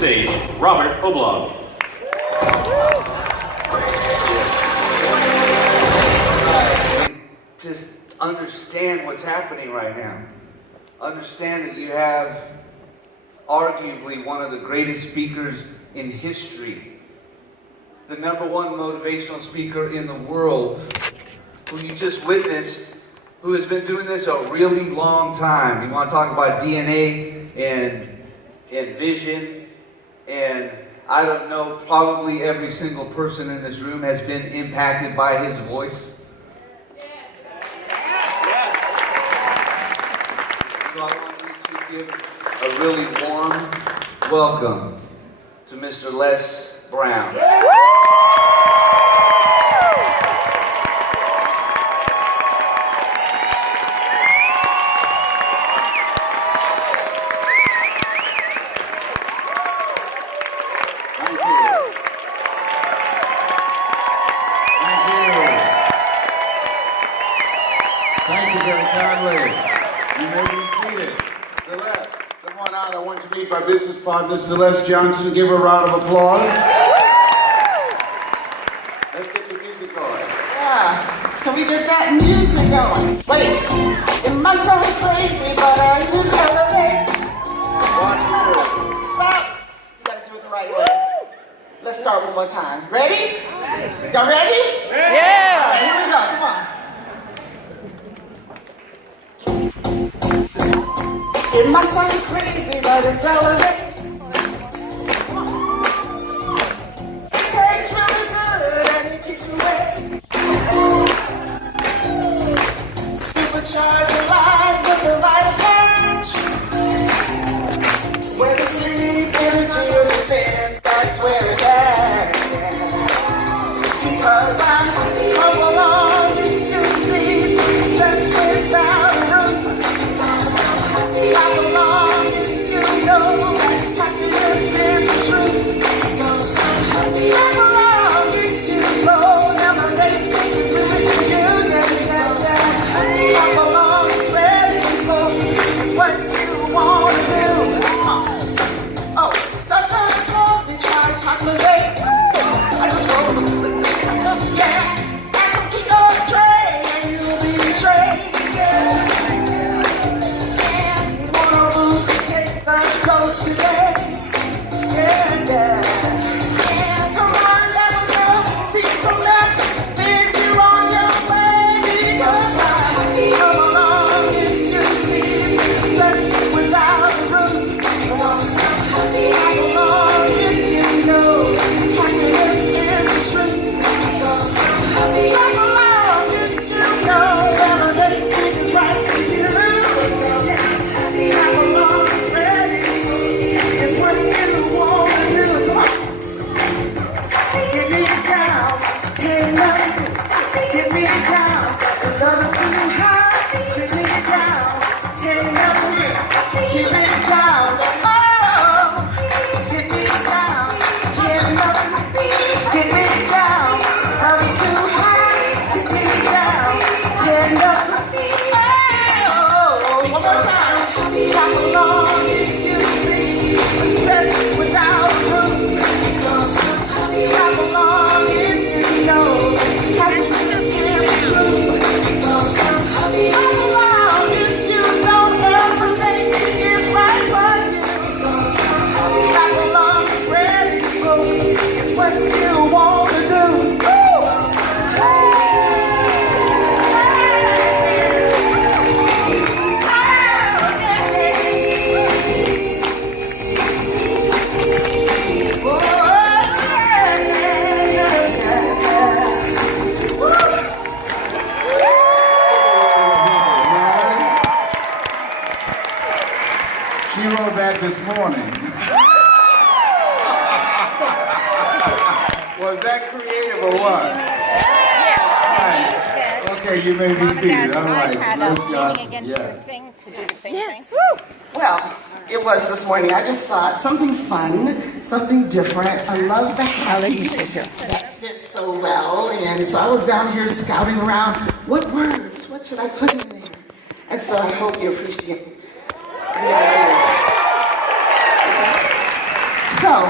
stage, Robert Oblong. Just understand what's happening right now. Understand that you have arguably one of the greatest speakers in history. The #1 motivational speaker in the world, who you just witnessed, who has been doing this a really long time. You want to talk about DNA and vision, and I don't know, probably every single person in this room has been impacted by his voice. So I want you to give a really warm welcome to Mr. Les Brown. Thank you very kindly. You may be seated. Celeste, come on out. I want you to meet my business partner, Celeste Johnson. Give her a round of applause. Let's get the music going. Yeah, can we get that music going? Wait, it might sound crazy, but I just elevate. Watch this. Stop. You gotta do it the right way. Let's start one more time. Ready? Y'all ready? Yeah! All right, here we go. Come on. It might sound crazy, but it's elevated. Come on. It tastes really good and it keeps you awake. Supercharge your life with the right approach. Where the sleep energy of defense, that's where it's at. Because I'm humble on you see success without room. I belong, you know, happiness is the truth. I belong, you know, never make things with you. I belong, it's ready to go. It's what you want to do. Oh, that's not a coffee charge, chocolate. I just want to, yeah. Ask some keep on the tray and you'll be straight, yeah. Take the toast today. Yeah, yeah. Come on, let's go. See the next. Think you're on your way. Because I come along and you see success without a room. Because I belong and you know happiness is the truth. Because I belong and you know everything is right for you. I belong. She wrote that this morning. Was that creative or what? Yes. Right. Okay, you may be seated. All right. Let's go. Yes. To do the same thing. Well, it was this morning. I just thought something fun, something different. I love the happy. That fits so well. And so I was down here scouting around. What words? What should I put in there? And so I hope you appreciate it. Yeah. So,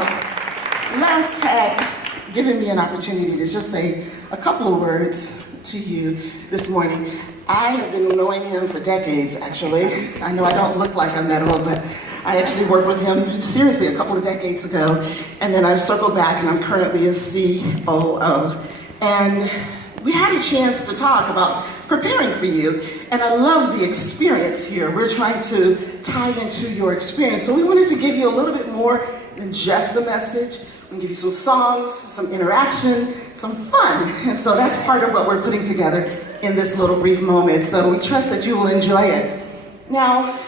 Les had given me an opportunity to just say a couple of words to you this morning. I have been knowing him for decades, actually. I know I don't look like I'm that old, but I actually worked with him seriously a couple of decades ago, and then I've circled back and I'm currently a COO. And we had a chance to talk about preparing for you, and I love the experience here. We're trying to tie into your experience, so we wanted to give you a little bit more than just a message. We're gonna give you some songs, some interaction, some fun, and so that's part of what we're putting together in this little brief moment, so we trust that you will enjoy it. Now,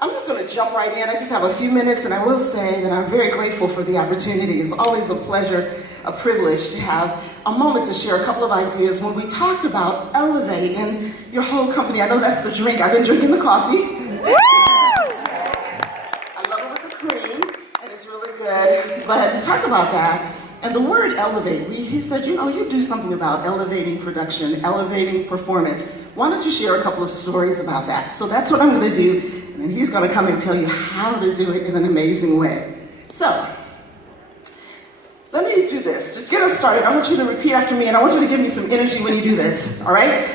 I'm just gonna jump right in. I just have a few minutes, and I will say that I'm very grateful for the opportunity. It's always a pleasure, a privilege to have a moment to share a couple of ideas. When we talked about Elevate and your whole company, I know that's the drink. I've been drinking the coffee. I love it with the cream, and it's really good. But we talked about that, and the word elevate, he said, you know, you do something about elevating production, elevating performance. Why don't you share a couple of stories about that? So that's what I'm gonna do, and then he's gonna come and tell you how to do it in an amazing way. So, let me do this. To get us started, I want you to repeat after me, and I want you to give me some energy when you do this, all right?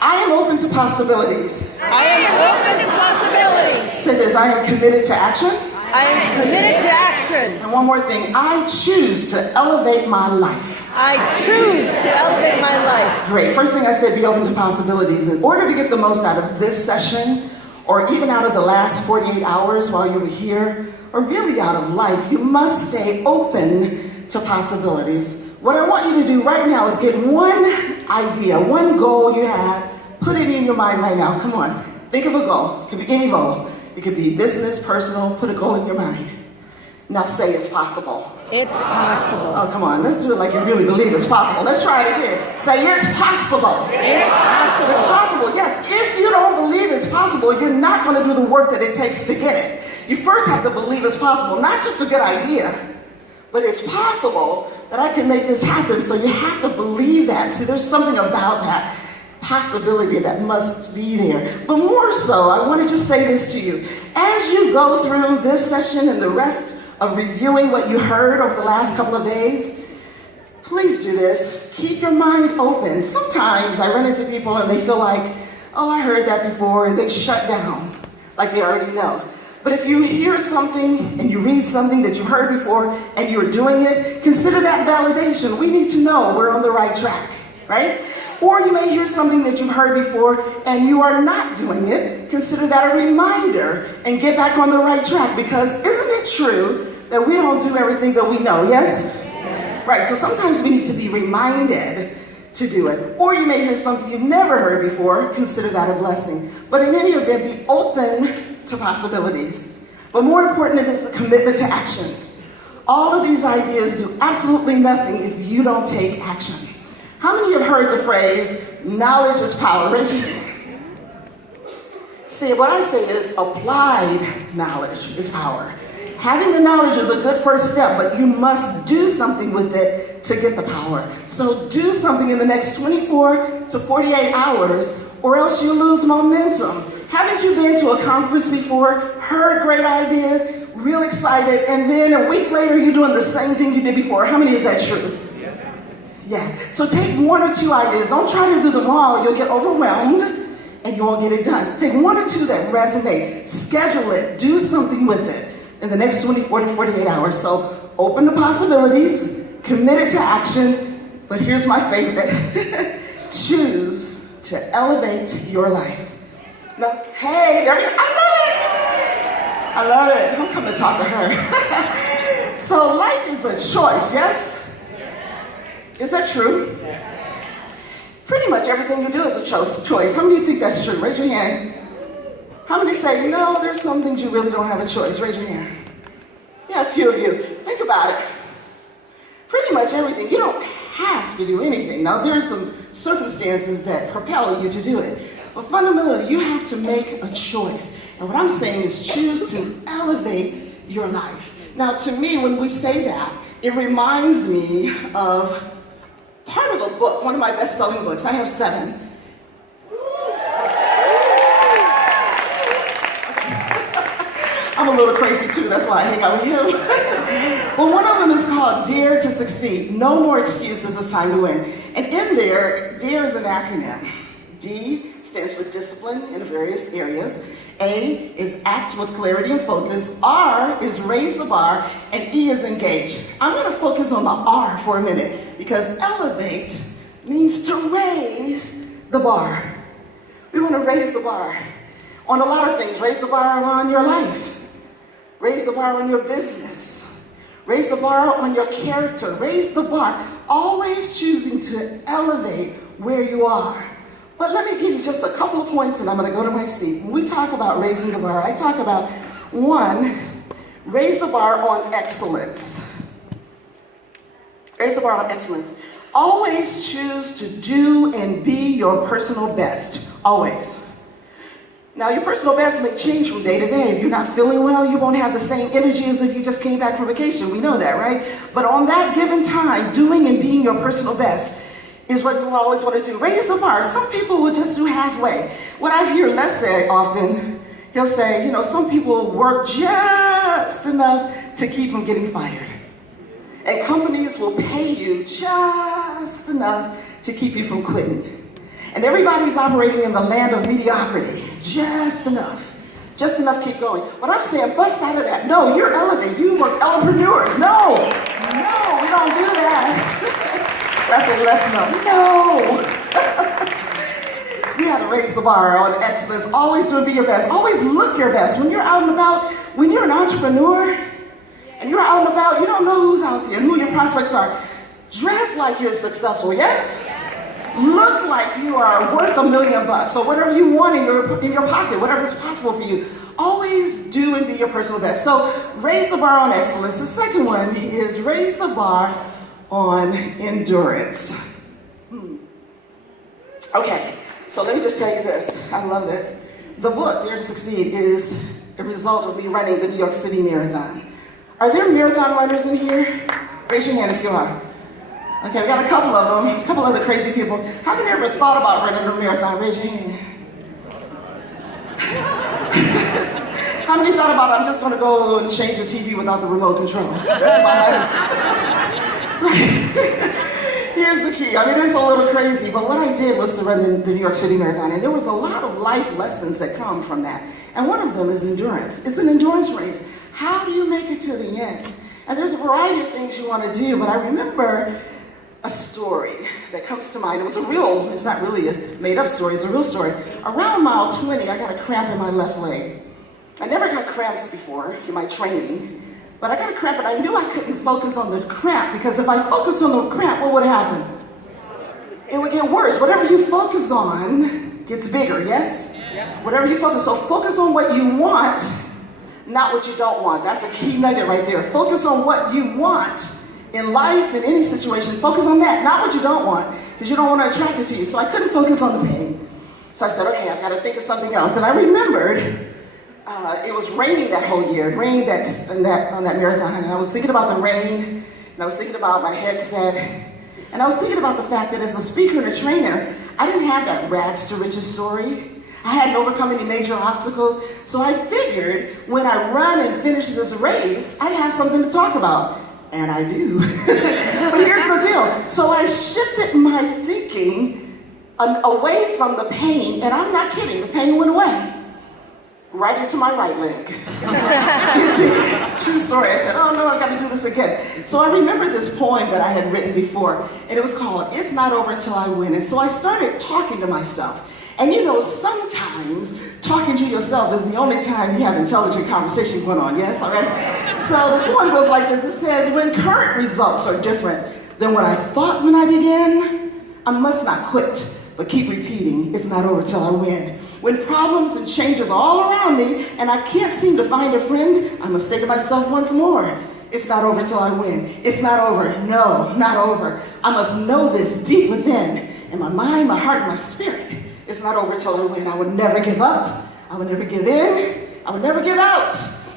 I am open to possibilities. I am open to possibilities. Say this, I am committed to action. I am committed to action. And one more thing, I choose to elevate my life. I choose to elevate my life. Great. First thing I said, be open to possibilities. In order to get the most out of this session, or even out of the last 48 hours while you were here, or really out of life, you must stay open to possibilities. What I want you to do right now is get one idea, one goal you have, put it in your mind right now. Come on, think of a goal. It could be any goal. It could be business, personal, put a goal in your mind. Now say it's possible. It's possible. Oh, come on, let's do it like you really believe it's possible. Let's try it again. Say it's possible. It's possible. It's possible, yes. If you don't believe it's possible, you're not going to do the work that it takes to get it. You first have to believe it's possible, not just a good idea, but it's possible that I can make this happen, so you have to believe that. See, there's something about that possibility that must be there. But more so, I want to just say this to you. As you go through this session and the rest of reviewing what you heard over the last couple of days, please do this. Keep your mind open. Sometimes I run into people and they feel like, oh, I heard that before, and they shut down, like they already know. But if you hear something and you read something that you've heard before and you're doing it, consider that validation. We need to know we're on the right track, right? Or you may hear something that you've heard before and you are not doing it. Consider that a reminder and get back on the right track, because isn't it true that we don't do everything that we know, yes? Right, so sometimes we need to be reminded to do it. Or you may hear something you've never heard before. Consider that a blessing. But in any event, be open to possibilities. But more important is the commitment to action. All of these ideas do absolutely nothing if you don't take action. How many have heard the phrase, knowledge is power? Raise your hand. See, what I say is applied knowledge is power. Having the knowledge is a good first step, but you must do something with it to get the power. So do something in the next 24 to 48 hours, or else you lose momentum. Haven't you been to a conference before, heard great ideas, real excited, and then a week later you're doing the same thing you did before? How many is that true? Yeah. So take one or two ideas. Don't try to do them all. You'll get overwhelmed and you won't get it done. Take one or two that resonate. Schedule it. Do something with it in the next 24 to 48 hours. So open to possibilities, committed to action, but here's my favorite. Choose to elevate your life. Now, hey, there we go. I love it. I'm coming to talk to her. So life is a choice, yes? Is that true? Pretty much everything you do is a choice. How many think that's true? Raise your hand. How many say, no, there's some things you really don't have a choice? Raise your hand. Yeah, a few of you. Think about it. Pretty much everything. You don't have to do anything. Now, there are some circumstances that propel you to do it. But fundamentally, you have to make a choice. And what I'm saying is choose to elevate your life. Now, to me, when we say that, it reminds me of part of a book, one of my best-selling books. I have 7. I'm a little crazy too, that's why I hang out with him. Well, one of them is called Dare to Succeed. No more excuses, it's time to win. And in there, DARE is an acronym. D stands for discipline in various areas. A is act with clarity and focus. R is raise the bar. And E is engage. I'm going to focus on the R for a minute because elevate means to raise the bar. We want to raise the bar on a lot of things. Raise the bar on your life. Raise the bar on your business. Raise the bar on your character. Raise the bar. Always choosing to elevate where you are. But let me give you just a couple of points and I'm going to go to my seat. When we talk about raising the bar, I talk about, one, raise the bar on excellence. Raise the bar on excellence. Always choose to do and be your personal best. Always. Now, your personal best may change from day to day. If you're not feeling well, you won't have the same energy as if you just came back from vacation. We know that, right? But on that given time, doing and being your personal best is what you always want to do. Raise the bar. Some people will just do halfway. What I hear Les say often, he'll say, some people work just enough to keep them getting fired. And companies will pay you just enough to keep you from quitting. And everybody's operating in the land of mediocrity. Just enough. Just enough, keep going. What I'm saying, bust out of that. No, you're elevated. You work entrepreneurs. No, we don't do that. That's a lesson. No. You have to raise the bar on excellence. Always do and be your best. Always look your best. When you're out and about, when you're an entrepreneur and you're out and about, you don't know who's out there and who your prospects are. Dress like you're successful, yes? Look like you are worth $1 million or whatever you want in your pocket, whatever is possible for you. Always do and be your personal best. So raise the bar on excellence. The second one is raise the bar on endurance. Okay, so let me just tell you this. I love this. The book, Dare to Succeed, is a result of me running the New York City Marathon. Are there marathon runners in here? Raise your hand if you are. Okay, we got a couple of them, a couple other crazy people. How many ever thought about running a marathon? Raise your hand. How many thought about, I'm just going to go and change the TV without the remote control? That's my right. Here's the key. I mean, it's a little crazy, but what I did was to run the New York City Marathon, and there was a lot of life lessons that come from that. And one of them is endurance. It's an endurance race. How do you make it to the end? And there's a variety of things you want to do, but I remember a story that comes to mind. It's not really a made-up story, it's a real story. Around mile 20, I got a cramp in my left leg. I never got cramps before in my training, but I got a cramp and I knew I couldn't focus on the cramp because if I focused on the cramp, what would happen? It would get worse. Whatever you focus on gets bigger, yes? Whatever you focus on. So focus on what you want, not what you don't want. That's a key nugget right there. Focus on what you want in life, in any situation. Focus on that, not what you don't want, because you don't want to attract it to you. So I couldn't focus on the pain. So I said, okay, I've got to think of something else. And I remembered it was raining that whole year. It rained on that marathon. And I was thinking about the rain, and I was thinking about my headset, and I was thinking about the fact that as a speaker and a trainer, I didn't have that rags to riches story. I hadn't overcome any major obstacles. So I figured when I run and finish this race, I'd have something to talk about. And I do. But here's the deal. So I shifted my thinking away from the pain, and I'm not kidding, the pain went away. Right into my right leg. It did. It's a true story. I said, oh no, I've got to do this again. So I remember this poem that I had written before, and it was called, It's Not Over Until I Win. And so I started talking to myself. And sometimes talking to yourself is the only time you have intelligent conversation going on, yes? All right? So the poem goes like this. It says, when current results are different than what I thought when I began, I must not quit, but keep repeating, it's not over till I win. When problems and changes are all around me and I can't seem to find a friend, I must say to myself once more, it's not over till I win. It's not over. No, not over. I must know this deep within, in my mind, my heart, and my spirit. It's not over till I win. I would never give up. I would never give in. I would never give out.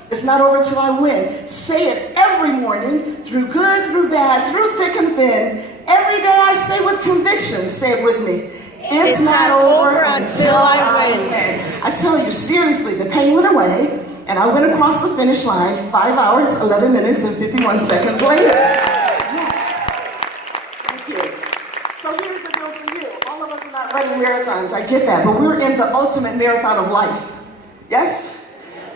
It's not over till I win. Say it every morning, through good, through bad, through thick and thin. Every day I say with conviction, say it with me. It's not over until I win. I tell you, seriously, the pain went away. And I went across the finish line 5 hours, 11 minutes, and 51 seconds later. Yes. Thank you. So here's the deal for you. All of us are not running marathons, I get that, but we're in the ultimate marathon of life. Yes?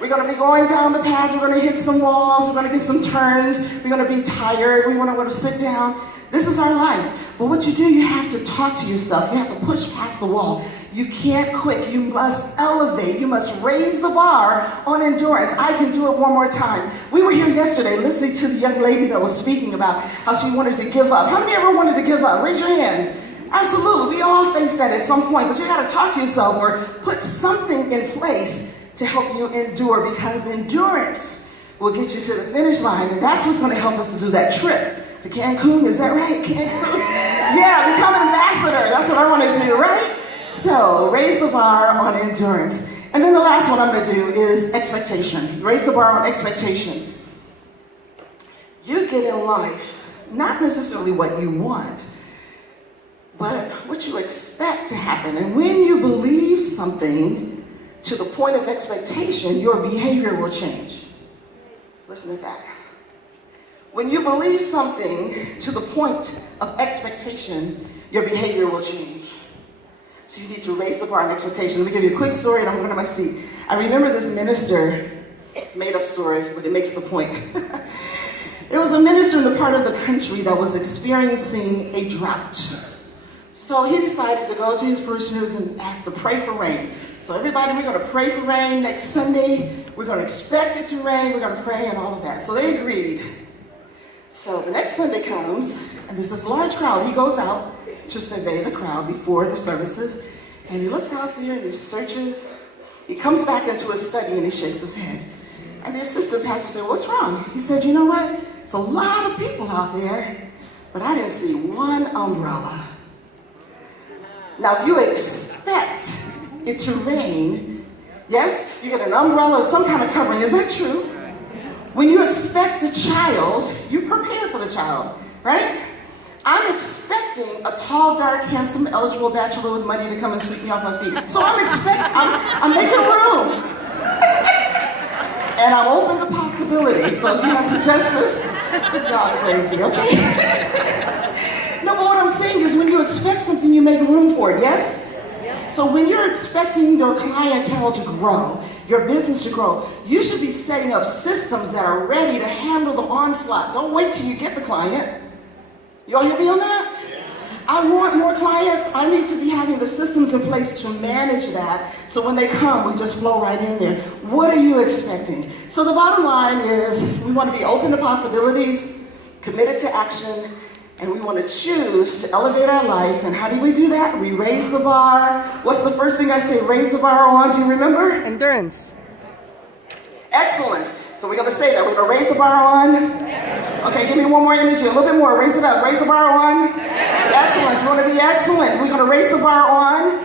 We're going to be going down the path, we're going to hit some walls, we're going to get some turns, we're going to be tired, we want to sit down. This is our life. But what you do, you have to talk to yourself. You have to push past the wall. You can't quit. You must elevate. You must raise the bar on endurance. I can do it one more time. We were here yesterday listening to the young lady that was speaking about how she wanted to give up. How many ever wanted to give up? Raise your hand. Absolutely. We all face that at some point. But you got to talk to yourself or put something in place to help you endure, because endurance will get you to the finish line. And that's what's going to help us to do that trip to Cancun. Is that right? Cancun? Yeah, become an ambassador. That's what I want to do, right? So raise the bar on endurance. And then the last one I'm going to do is expectation. Raise the bar on expectation. You get in life not necessarily what you want, but what you expect to happen. And when you believe something to the point of expectation, your behavior will change. Listen to that. When you believe something to the point of expectation, your behavior will change. So you need to raise the bar on expectation. Let me give you a quick story and I'm going to my seat. I remember this minister. It's a made-up story, but it makes the point. It was a minister in the part of the country that was experiencing a drought. So he decided to go to his parishioners and ask to pray for rain. So everybody, we're going to pray for rain next Sunday. We're going to expect it to rain. We're going to pray and all of that. So they agreed. So the next Sunday comes, and there's this large crowd. He goes out to survey the crowd before the services, and he looks out there and he searches. He comes back into his study and he shakes his head. And the assistant pastor said, "What's wrong?" He said, "You know what? It's a lot of people out there, but I didn't see one umbrella." Now, if you expect it to rain, yes, you get an umbrella or some kind of covering. Is that true? When you expect a child, you prepare for the child, right? I'm expecting a tall, dark, handsome, eligible bachelor with money to come and sweep me off my feet. So I'm making room. And I'm open to possibilities. So if you have suggestions, y'all crazy, okay? No, but what I'm saying is when you expect something, you make room for it, yes? So when you're expecting your clientele to grow, your business to grow, you should be setting up systems that are ready to handle the onslaught. Don't wait till you get the client. Y'all hear me on that? I want more clients. I need to be having the systems in place to manage that. So when they come, we just flow right in there. What are you expecting? So the bottom line is we want to be open to possibilities, committed to action, and we want to choose to elevate our life. And how do we do that? We raise the bar. What's the first thing I say? Raise the bar on. Do you remember? Endurance. Excellent. So we're going to say that. We're going to raise the bar on. Okay, give me one more energy. A little bit more. Raise it up. Raise the bar on. Excellence. We want to be excellent. We're going to raise the bar on.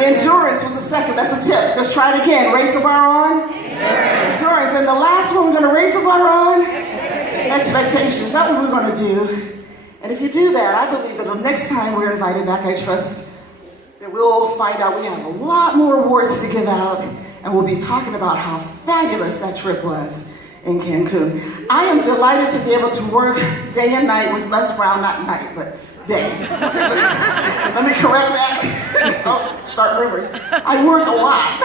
Endurance was the second. That's a tip. Let's try it again. Raise the bar on. Endurance. And the last one we're going to raise the bar on. Expectations. That's what we're going to do. And if you do that, I believe that the next time we're invited back, I trust that we'll find out we have a lot more awards to give out, and we'll be talking about how fabulous that trip was in Cancun. I am delighted to be able to work day and night with Les Brown, not night, but day. Let me correct that. Don't start rumors. I work a lot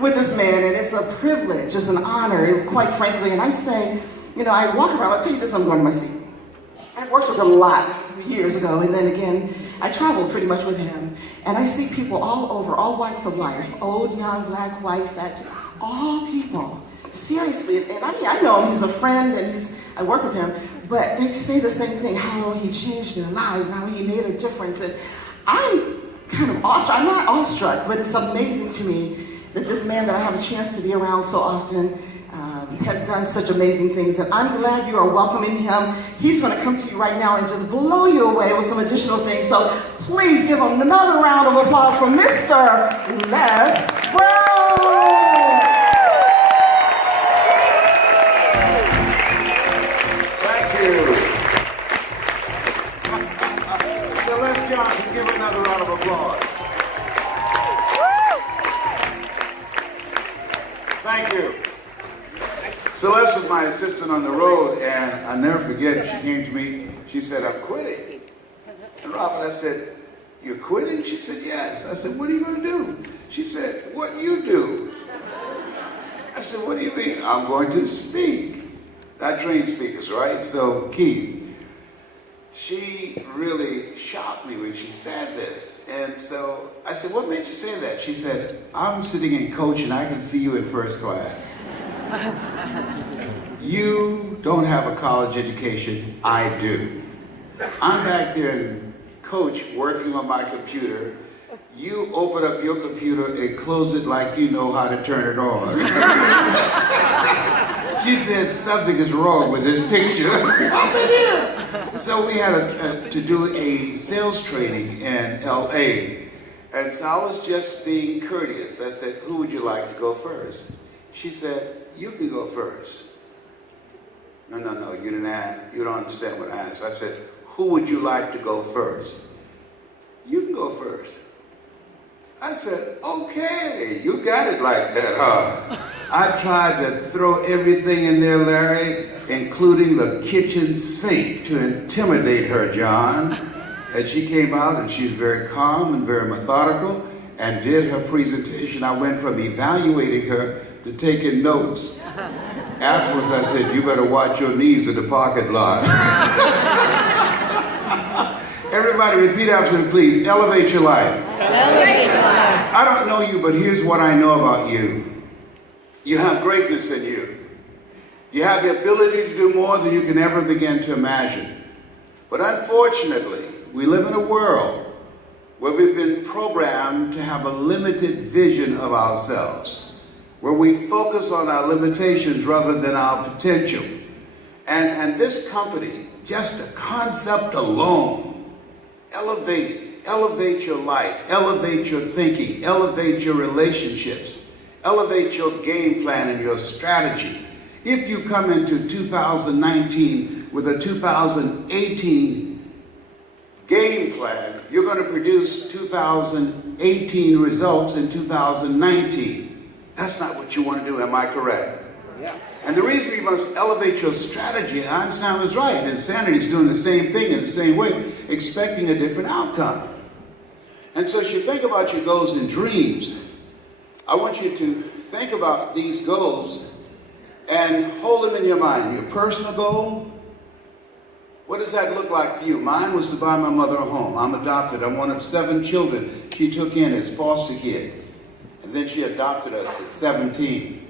with this man, and it's a privilege, it's an honor, quite frankly. And I say, you know, I walk around, I'll tell you this, I'm going to my seat. I worked with him a lot years ago, and then again, I traveled pretty much with him. And I see people all over, all walks of life, old, young, black, white, fat, all people. Seriously, and I mean, I know him, he's a friend, and I work with him, but they say the same thing, how he changed their lives, how he made a difference. And I'm kind of awestruck, I'm not awestruck, but it's amazing to me that this man that I have a chance to be around so often has done such amazing things, and I'm glad you are welcoming him. He's going to come to you right now and just blow you away with some additional things. So please give him another round of applause for Mr. Les Brown. Thank you. Celeste Johnson, give another round of applause. Thank you. Celeste was my assistant on the road, and I'll never forget, she came to me, she said, I'm quitting. And Robert, I said, you're quitting? She said, yes. I said, what are you going to do? She said, what you do? I said, what do you mean? I'm going to speak. I train speakers, right? So, Keith, she really shocked me when she said this. And so I said, what made you say that? She said, I'm sitting in coach and I can see you in first class. You don't have a college education, I do. I'm back there in coach working on my computer. You open up your computer and close it like you know how to turn it on. She said, something is wrong with this picture. Up in here. So we had to do a sales training in LA. And so I was just being courteous. I said, who would you like to go first? She said, you can go first. No, you didn't ask. You don't understand what I asked. I said, who would you like to go first? You can go first. I said, okay, you got it like that, huh? I tried to throw everything in there, Larry, including the kitchen sink to intimidate her, John. And she came out and she was very calm and very methodical and did her presentation. I went from evaluating her to taking notes. Afterwards, I said, you better watch your knees in the parking lot. Everybody repeat after me, please. Elevate your life. Elevate your life. I don't know you, but here's what I know about you. You have greatness in you. You have the ability to do more than you can ever begin to imagine. But unfortunately, we live in a world where we've been programmed to have a limited vision of ourselves, where we focus on our limitations rather than our potential. And this company, just the concept alone, elevate your life, elevate your thinking, elevate your relationships, elevate your game plan and your strategy. If you come into 2019 with a 2018 game plan, you're going to produce 2018 results in 2019. That's not what you want to do, am I correct? Yeah. And the reason you must elevate your strategy, and Einstein was right, insanity is doing the same thing in the same way, expecting a different outcome. And so as you think about your goals and dreams, I want you to think about these goals and hold them in your mind. Your personal goal, what does that look like for you? Mine was to buy my mother a home. I'm adopted. I'm one of 7 children she took in as foster kids. And then she adopted us at 17.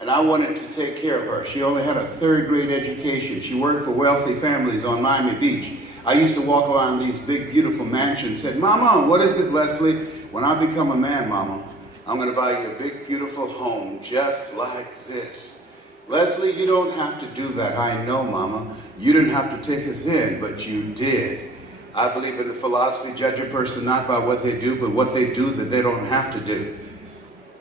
And I wanted to take care of her. She only had a 3rd grade education. She worked for wealthy families on Miami Beach. I used to walk around these big, beautiful mansions and said, Mama, what is it, Leslie? When I become a man, Mama, I'm going to buy you a big, beautiful home just like this. Leslie, you don't have to do that. I know, Mama. You didn't have to take us in, but you did. I believe in the philosophy, judge a person not by what they do, but what they do that they don't have to do.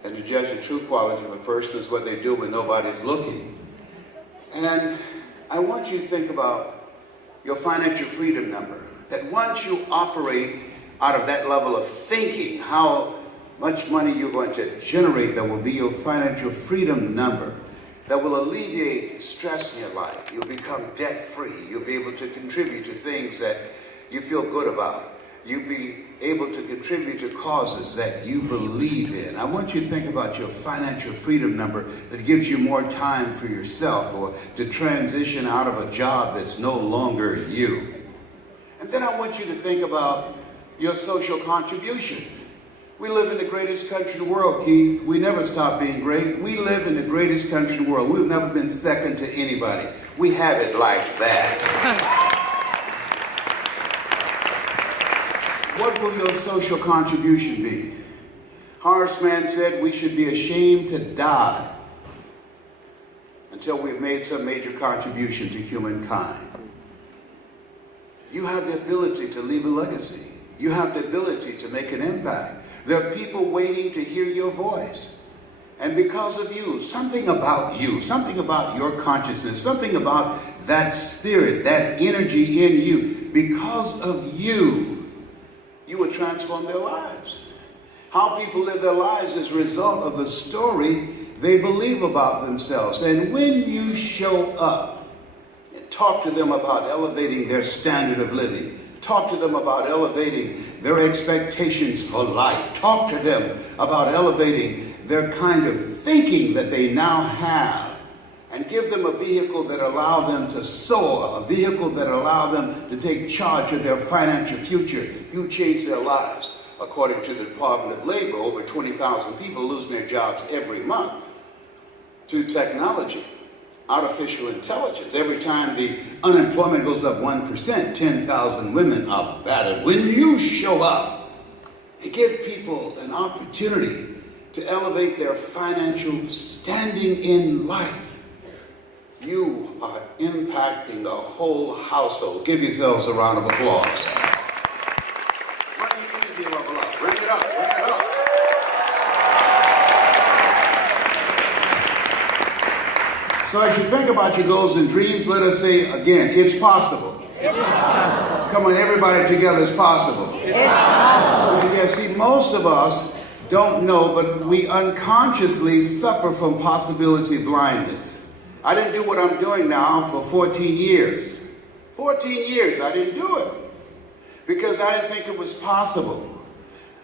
And to judge the true quality of a person is what they do when nobody's looking. And I want you to think about your financial freedom number. That once you operate out of that level of thinking, how much money you're going to generate, that will be your financial freedom number. That will alleviate stress in your life. You'll become debt-free. You'll be able to contribute to things that you feel good about. You'll be able to contribute to causes that you believe in. I want you to think about your financial freedom number that gives you more time for yourself or to transition out of a job that's no longer you. And then I want you to think about your social contribution. We live in the greatest country in the world, Keith. We never stop being great. We live in the greatest country in the world. We've never been second to anybody. We have it like that. What will your social contribution be? Horace Mann said we should be ashamed to die until we've made some major contribution to humankind. You have the ability to leave a legacy. You have the ability to make an impact. There are people waiting to hear your voice. And because of you, something about your consciousness, something about that spirit, that energy in you, because of you, you will transform their lives. How people live their lives is a result of the story they believe about themselves. And when you show up and talk to them about elevating their standard of living, talk to them about elevating their expectations for life, talk to them about elevating their kind of thinking that they now have, and give them a vehicle that allow them to soar, a vehicle that allow them to take charge of their financial future, you change their lives. According to the Department of Labor, over 20,000 people losing their jobs every month to technology, artificial intelligence. Every time the unemployment goes up 1%, 10,000 women are battered. When you show up and give people an opportunity to elevate their financial standing in life, you are impacting the whole household. Give yourselves a round of applause. Bring it up, bring it up. So as you think about your goals and dreams, let us say again, it's possible. It's possible. Come on, everybody together, it's possible. It's possible. Yeah, see, most of us don't know, but we unconsciously suffer from possibility blindness. I didn't do what I'm doing now for 14 years. 14 years, I didn't do it because I didn't think it was possible.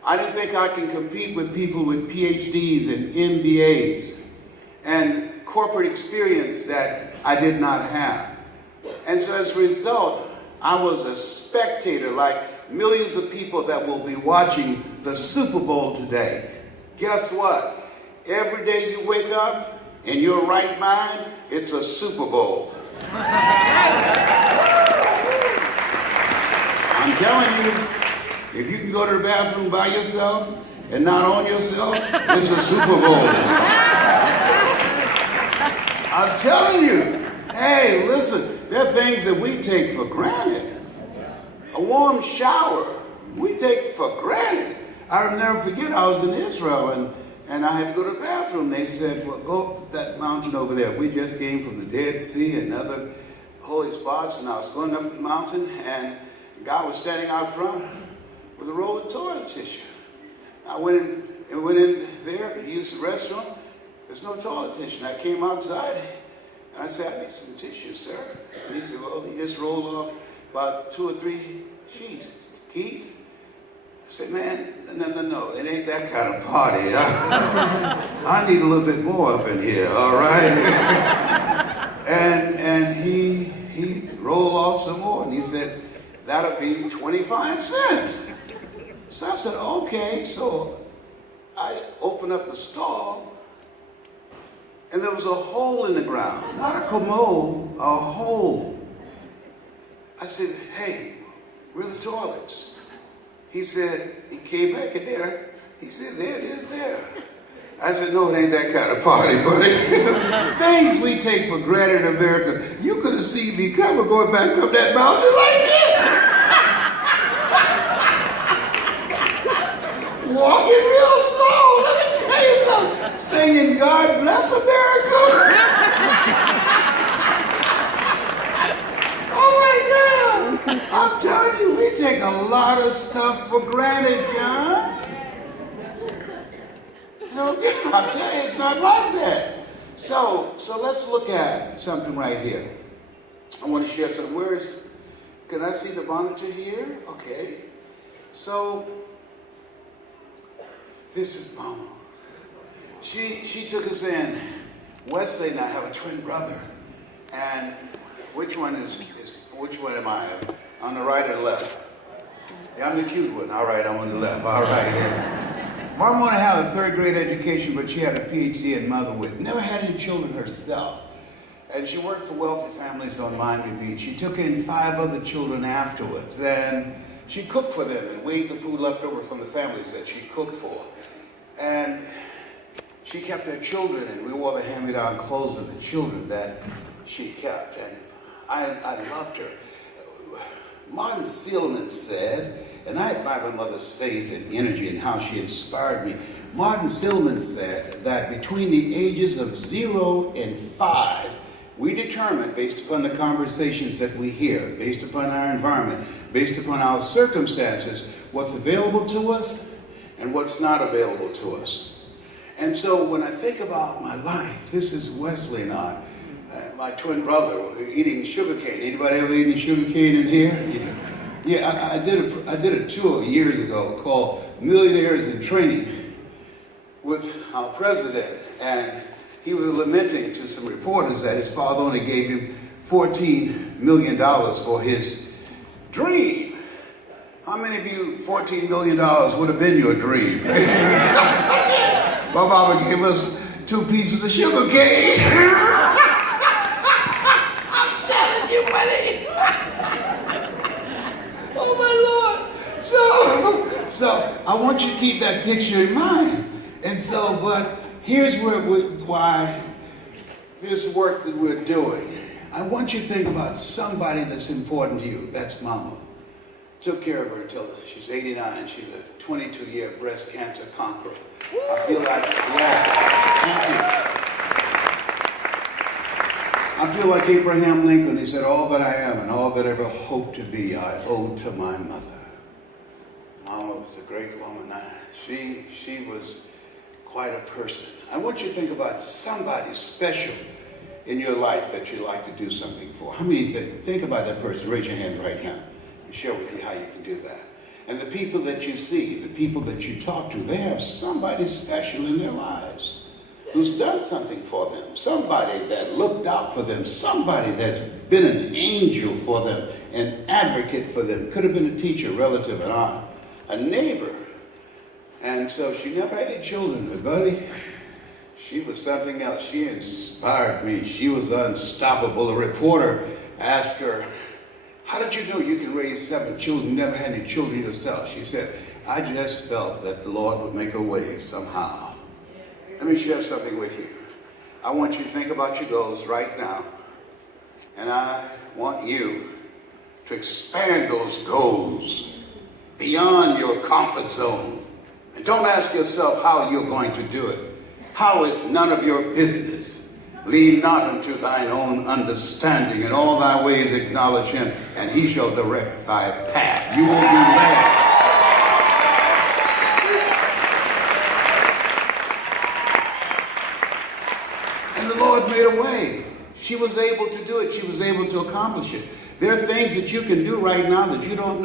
I didn't think I can compete with people with PhDs and MBAs and corporate experience that I did not have. And so as a result, I was a spectator like millions of people that will be watching the Super Bowl today. Guess what? Every day you wake up in your right mind, it's a Super Bowl. I'm telling you, if you can go to the bathroom by yourself and not own yourself, it's a Super Bowl. I'm telling you, hey, listen, there are things that we take for granted. A warm shower, we take for granted. I'll never forget, I was in Israel and I had to go to the bathroom. They said, well, go up that mountain over there. We just came from the Dead Sea and other holy spots, and I was going up the mountain, and a guy was standing out front with a roll of toilet tissue. I went in there to use the restroom. There's no toilet tissue. And I came outside and I said, I need some tissue, sir. And he said, well, he just rolled off about 2 or 3 sheets. Keith? I said, man, no, it ain't that kind of party. I need a little bit more up in here, all right? and he rolled off some more, and he said, that'll be 25 cents. So I said, okay. So I opened up the stall, and there was a hole in the ground. Not a commode, a hole. I said, hey, where are the toilets? He said, he came back in there. He said, there it is there. I said, no, it ain't that kind of party, buddy. Things we take for granted in America. You could have seen me coming going back up that mountain like this. Walking real slow, let me tell you something. Singing God Bless America. Oh my God. I'm telling you, we take a lot of stuff for granted, John. You know, I'm telling you, it's not like that. So let's look at something right here. I want to share something. Can I see the monitor here? Okay. So, this is Mama. She took us in. Wesley and I have a twin brother. And which one am I? On the right or the left? Yeah, I'm the cute one. All right, I'm on the left. All right. Yeah. Mom wanted to have a 3rd grade education, but she had a PhD in motherhood. Never had any children herself. And she worked for wealthy families on Miami Beach. She took in 5 other children afterwards. Then she cooked for them and weighed the food left over from the families that she cooked for. And she kept their children, and we wore the hand-me-down clothes of the children that she kept. And I loved her. Martin Seligman said, and I admire my mother's faith and energy and how she inspired me. Martin Seligman said that between the ages of 0 and 5, we determine, based upon the conversations that we hear, based upon our environment, based upon our circumstances, what's available to us and what's not available to us. And so when I think about my life, this is Wesley and I, my twin brother, eating sugar cane. Anybody ever eaten sugar cane in here? Yeah, I did a tour years ago called Millionaires in Training with our president, and he was lamenting to some reporters that his father only gave him $14 million for his dream. How many of you, $14 million would have been your dream? My mama gave us 2 pieces of sugar cane. I'm telling you, buddy. Oh my Lord. So I want you to keep that picture in mind. And so, but here's why this work that we're doing. I want you to think about somebody that's important to you. That's Mama. Took care of her until she's 89. She's a 22-year breast cancer conqueror. I feel like, I feel like Abraham Lincoln. He said, all that I am and all that I ever hope to be, I owe to my mother. Mama was a great woman. She was quite a person. I want you to think about somebody special in your life that you'd like to do something for. How many think about that person? Raise your hand right now and share with me how you can do that. And the people that you see, the people that you talk to, they have somebody special in their lives who's done something for them, somebody that looked out for them, somebody that's been an angel for them, an advocate for them. Could have been a teacher, relative, an aunt, a neighbor. And so she never had any children, but buddy, she was something else. She inspired me. She was unstoppable. A reporter asked her, how did you know you could raise 7 children, never had any children yourself? She said, I just felt that the Lord would make a way somehow. Let me share something with you. I want you to think about your goals right now. And I want you to expand those goals beyond your comfort zone. And don't ask yourself how you're going to do it. How is none of your business. Lean not unto thine own understanding. In all thy ways acknowledge him, and he shall direct thy path. You will be led. And the Lord made a way. She was able to do it. She was able to accomplish it. There are things that you can do right now that you don't